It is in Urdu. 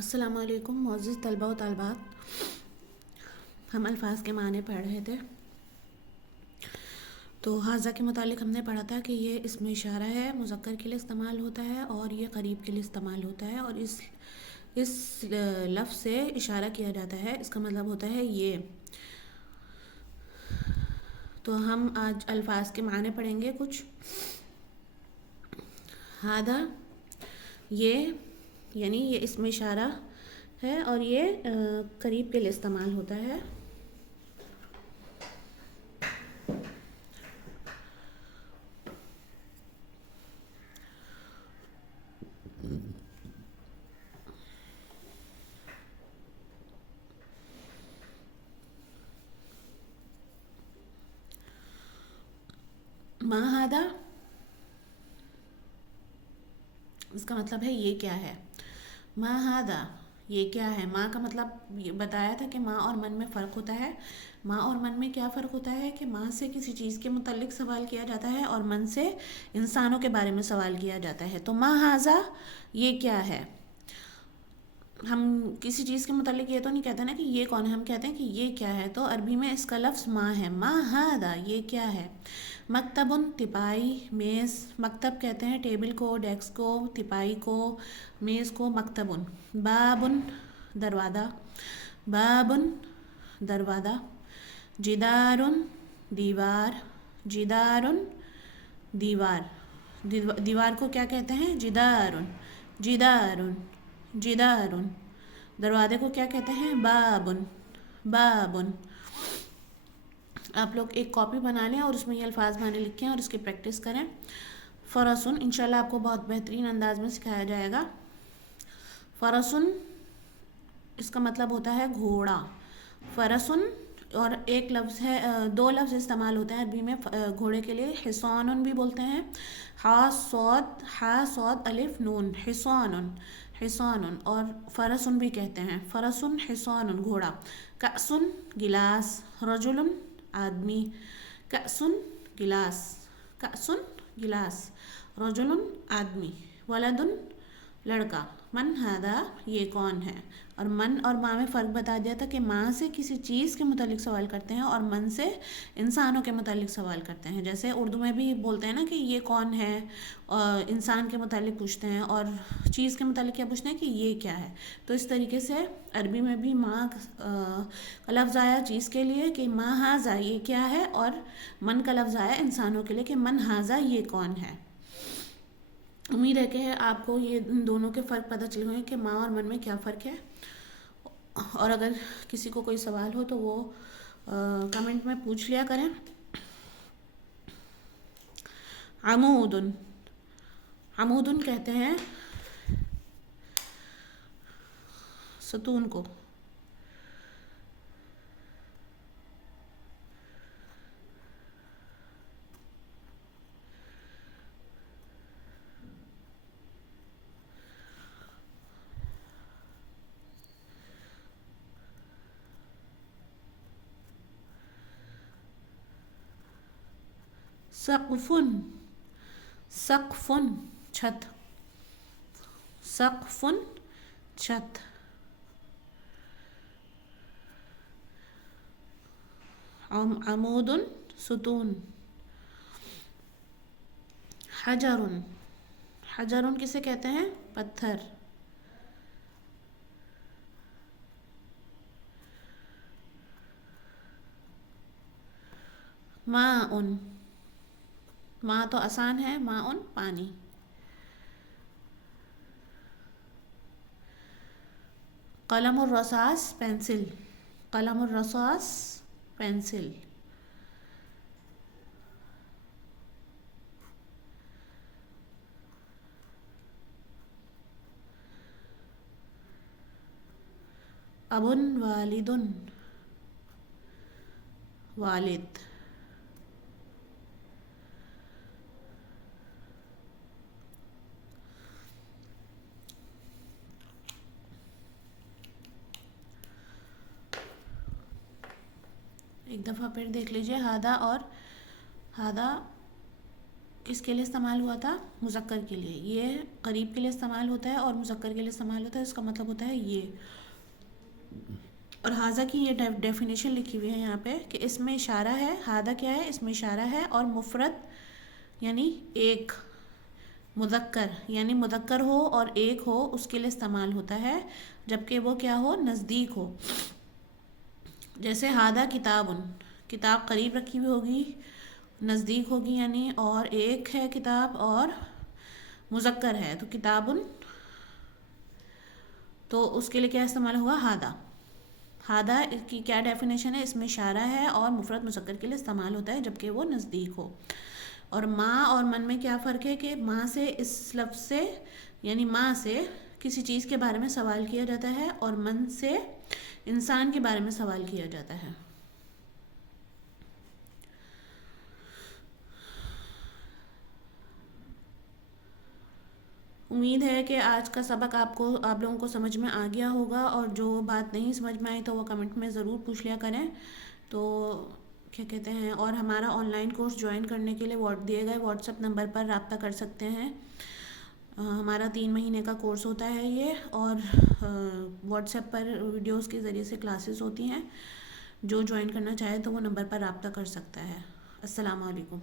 السلام علیکم معزز طلبہ و طالبات. ہم الفاظ کے معنی پڑھ رہے تھے. تو حاذہ کے متعلق ہم نے پڑھا تھا کہ یہ اسم اشارہ ہے، مذکر کے لیے استعمال ہوتا ہے اور یہ قریب کے لیے استعمال ہوتا ہے، اور اس لفظ سے اشارہ کیا جاتا ہے. اس کا مطلب ہوتا ہے یہ. تو ہم آج الفاظ کے معنی پڑھیں گے کچھ. ہادہ، یہ یعنی یہ اسم اشارہ ہے اور یہ قریب کے لیے استعمال ہوتا ہے. ما ہادہ، اس کا مطلب ہے یہ کیا ہے. ما ہادہ، یہ کیا ہے. ماں کا مطلب یہ بتایا تھا کہ ماں اور من میں فرق ہوتا ہے. ماں اور من میں کیا فرق ہوتا ہے کہ ماں سے کسی چیز کے متعلق سوال کیا جاتا ہے اور من سے انسانوں کے بارے میں سوال کیا جاتا ہے. تو ما ہاذا، یہ کیا ہے. ہم کسی چیز کے متعلق یہ تو نہیں کہتے نا کہ یہ کون ہے، ہم کہتے ہیں کہ یہ کیا ہے. تو عربی میں اس کا لفظ ماں ہے. ما ہاذا، یہ کیا ہے. مکتبن، تپائی، میز. مکتب کہتے ہیں ٹیبل کو، ڈیسک کو. تپائی کو، میز کو مکتبن. بابن، دروازہ. بابن، دروازہ. جدارن، دیوار. جدارن، دیوار. دیوار کو کیا کہتے ہیں، جدارن. جدارن، جدارن. دروازے کو کیا کہتے ہیں، بابن. بابن. آپ لوگ ایک کاپی بنا لیں اور اس میں یہ الفاظ معنی لکھیں اور اس کی پریکٹس کریں. فرسن، انشاءاللہ آپ کو بہت بہترین انداز میں سکھایا جائے گا. فرسن، اس کا مطلب ہوتا ہے گھوڑا. فرسن، اور ایک لفظ ہے، دو لفظ استعمال ہوتے ہیں عربی میں گھوڑے کے لیے. حصان بھی بولتے ہیں. ہا صاد الف نون، حصان. حصان. اور فرسن بھی کہتے ہیں. فرسن، حصان، گھوڑا. کأسن، گلاس. رجل، آدمی. کأسن، گلاس. کأسن، گلاس. رجل، آدمی. ولدن، لڑکا. من ہاذا، یہ کون ہے. اور من اور ماں میں فرق بتا دیا تھا کہ ماں سے کسی چیز کے متعلق سوال کرتے ہیں اور من سے انسانوں کے متعلق سوال کرتے ہیں. جیسے اردو میں بھی بولتے ہیں نا کہ یہ کون ہے، اور انسان کے متعلق پوچھتے ہیں اور چیز کے متعلق کیا پوچھتے ہیں کہ یہ کیا ہے. تو اس طریقے سے عربی میں بھی ماں کا لفظ آیا چیز کے لیے کہ ما ہاذا، یہ کیا ہے، اور من کا لفظ آیا انسانوں کے لیے کہ من ہاذا، یہ کون ہے. امید ہے کہ آپ کو یہ ان دونوں کے فرق پتہ چل گئے کہ ماں اور من میں کیا فرق ہے. اور اگر کسی کو کوئی سوال ہو تو وہ کمنٹ میں پوچھ لیا کریں. عمودن. عمودن کہتے ہیں ستون کو. سقفن. سقفن، چھت. سقفن، چھت. عمودن، ستون. حجرن. حجرن کسے کہتے ہیں، پتھر. ماء. ماء تو آسان ہے. ماء، پانی. قلم الرصاص، پینسل. قلم الرصاص، پینسل. ابن، والدن. والد. ایک دفعہ پھر دیکھ لیجئے. ہادہ اور ہادہ کس کے لیے استعمال ہوا تھا؟ مذکر کے لیے. یہ قریب کے لیے استعمال ہوتا ہے اور مذکر کے لیے استعمال ہوتا ہے. اس کا مطلب ہوتا ہے یہ. اور ہاذا کی یہ ڈیفینیشن لکھی ہوئی ہے یہاں پہ کہ اس میں اشارہ ہے. ہاذا کیا ہے؟ اس میں اشارہ ہے. اور مفرد یعنی ایک، مذکر یعنی مذکر ہو اور ایک ہو اس کے لیے استعمال ہوتا ہے، جبکہ وہ کیا ہو؟ نزدیک ہو. جیسے ہاذا کتاب، کتاب قریب رکھی ہوئی ہوگی، نزدیک ہوگی یعنی، اور ایک ہے کتاب اور مذکر ہے تو کتاب، تو اس کے لیے کیا استعمال ہوگا؟ ہاذا. ہاذا کی کیا ڈیفینیشن ہے؟ اس میں اشارہ ہے اور مفرد مذکر کے لیے استعمال ہوتا ہے جبکہ وہ نزدیک ہو. اور ماں اور من میں کیا فرق ہے کہ ماں سے اس لفظ سے یعنی ماں سے کسی چیز کے بارے میں سوال کیا جاتا ہے اور من سے انسان کے بارے میں سوال کیا جاتا ہے. امید ہے کہ آج کا سبق آپ لوگوں کو سمجھ میں آ گیا ہوگا، اور جو بات نہیں سمجھ میں آئی تو وہ کمنٹ میں ضرور پوچھ لیا کریں. تو کیا کہتے ہیں، اور ہمارا آن لائن کورس جوائن کرنے کے لیے دیے گئے واٹس ایپ نمبر پر رابطہ کر سکتے ہیں. ہمارا 3 مہینے کا کورس ہوتا ہے یہ، اور واٹس ایپ پر ویڈیوز کے ذریعے سے کلاسز ہوتی ہیں. جو جوائن کرنا چاہے تو وہ نمبر پر رابطہ کر سکتا ہے. السلام علیکم.